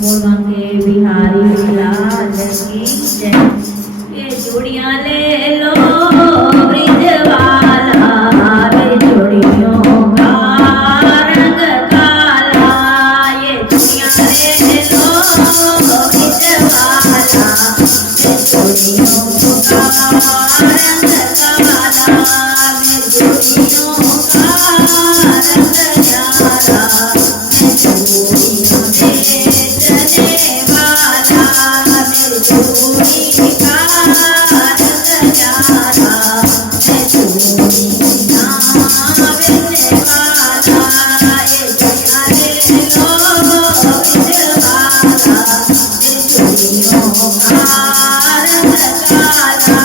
बोल बांके बिहारी लाल की जय। ये चूड़ियाँ ले लो ब्रिजवाला, रे चूड़ियों का रंग काला। ये चूड़ियाँ ले लो ब्रिजवाला, रे चूड़ियों का रंग काला। रे चूड़ियों का रंग न्यारा, मैं चूड़ियों बेचने वाला, मेरी चूड़ी का रंग न्यारा। मैं चूड़ियाँ बेचने वाला, ये चूड़ियाँ ले लो ब्रिजवाला, मेरी चूड़ियों का रंग काला।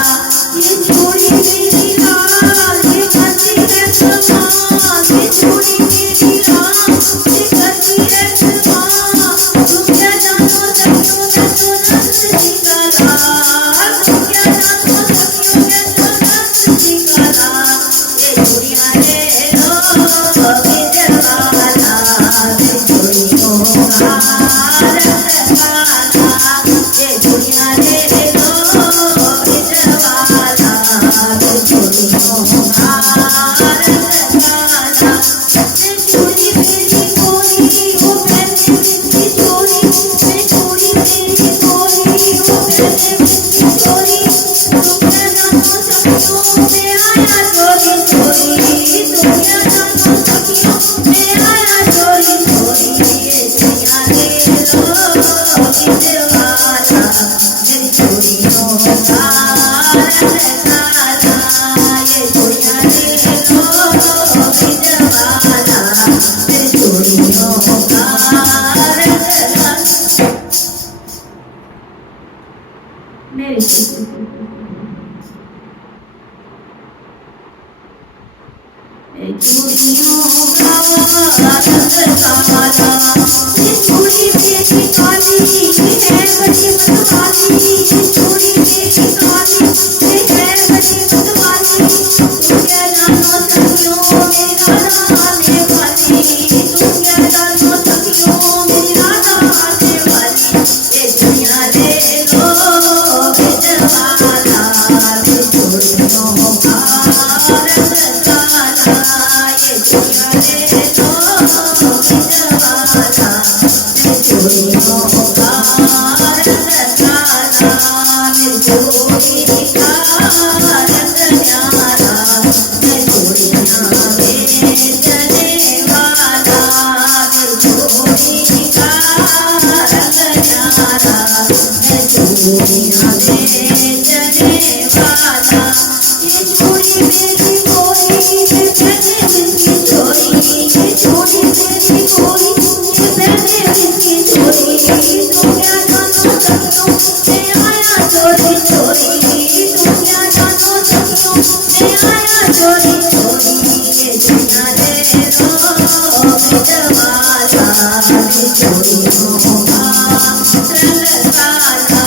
ये चूड़ी मेरी लाल, ये करती है कमाल। ये चूड़ी मेरी लाल, ये करती है कमाल। तुम क्या जानो सखियों, मैं तो नंद जी का लाल। तुम क्या जानो सखियों, मैं तो नंद जी का लाल। ये चूड़ियाँ ले लो ब्रिजवाला, मेरी चूड़ियों का रंग काला। ये चूड़ियाँ ले लो ब्रिजवाला, मेरी चूड़ियों का रंग काला। मैं चूड़ी मेरी कोरी, वो पहने बिंदी चोरी। मैं चूड़ी मेरी कोरी, वो पहने बिंदी चोरी। तुम क्या जानो सखियों, मैं आया चोरी चोरी। तुम क्या जानो सखियों, मैं आया चोरी चोरी। ये चूड़ियाँ ले लो ब्रिजवाला, मेरी चूड़ियों का रंग काला। ये चूड़ियाँ ले लो ब्रिजवाला, मेरी चूड़ियों का रंग काला। मेरी चूड़ियों का रंग काला। ये चूड़ी मेरी काली, ये है बड़ी मतवाली। ये चूड़ी मेरी काली, ये है बड़ी मतवाली। तुम क्या जानो सखियों, मेरी राधा आने वाली। तुम क्या जानो सखियों, मेरी राधा आने वाली। ये चूड़ियाँ ले लो ब्रिजवाला, मेरी चूड़ियों का रंग काला। ये चूड़ियाँ ले लो ब्रिजवाला, मेरी चूड़ियों का रंग काला। मेरी चूड़ी का रंग न्यारा, मैं चूड़ियाँ बेचने वाला। मेरी चूड़ी का रंग न्यारा, मैं चूड़ियाँ बेचने वाला। ये चूड़ी मेरी कोरी, ये पहने बिंदी चोरी। ये चूड़ी मेरी कोरी, ये पहने बिंदी चोरी। तुम क्या जानो सखियों, मैं आया चोरी चोरी। तुम क्या जानो सखियों, मैं आया चोरी चोरी। ये चूड़ियाँ ले लो ब्रिजवाला, मेरी चूड़ियों का रंग काला।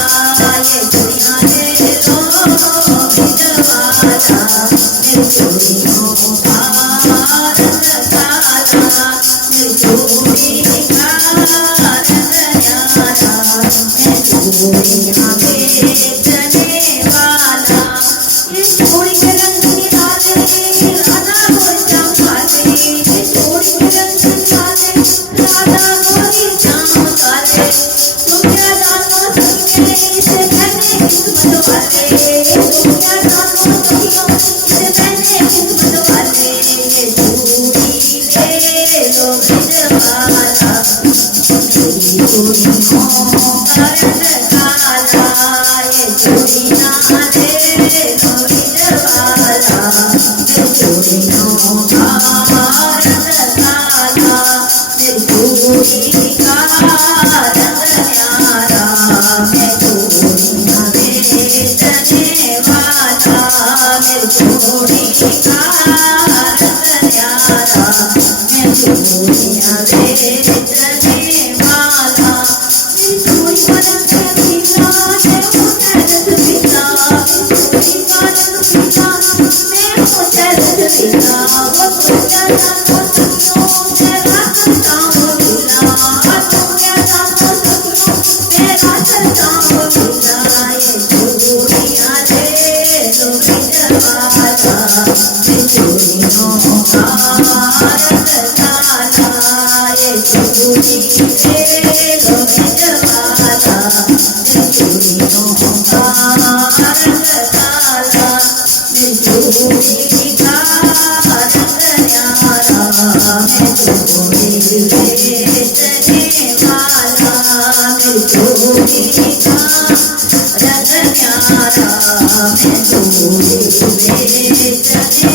ये चूड़ियाँ ले लो ब्रिजवाला, मेरी चूड़ियों का रंग काला। मेरी चूड़ी का रंग न्यारा, मैं चूड़ियाँ बेचने वाला। ये चूड़ी के रंग निराले, राधा गोरी श्याम काले। ये चूड़ी के रंग निराले, राधा गोरी श्याम काले। तुम क्या जानो सखियों, इसे पहने किस्मत वाले। तुम क्या जानो सखियों, इसे पहने किस्मत वाले। ये चूड़ी ले लो ब्रिजवाला, मेरी चूड़ियों का रंग काला। ये चूड़ियाँ ले लो ब्रिजवाला, मेरी चूड़ियों का रंग काला। मेरी चूड़ी का रंग न्यारा, मैं चूड़ियाँ बेचने वाला। मेरी चूड़ी का रंग न्यारा, मैं चूड़ियाँ बेचने वाला। मेरी चूड़ी का रंग चोरी का रंग न्यारा मैं चोरी बेचने वाला मेरी चोरी का रंग न्यारा मैं चोरी बेचने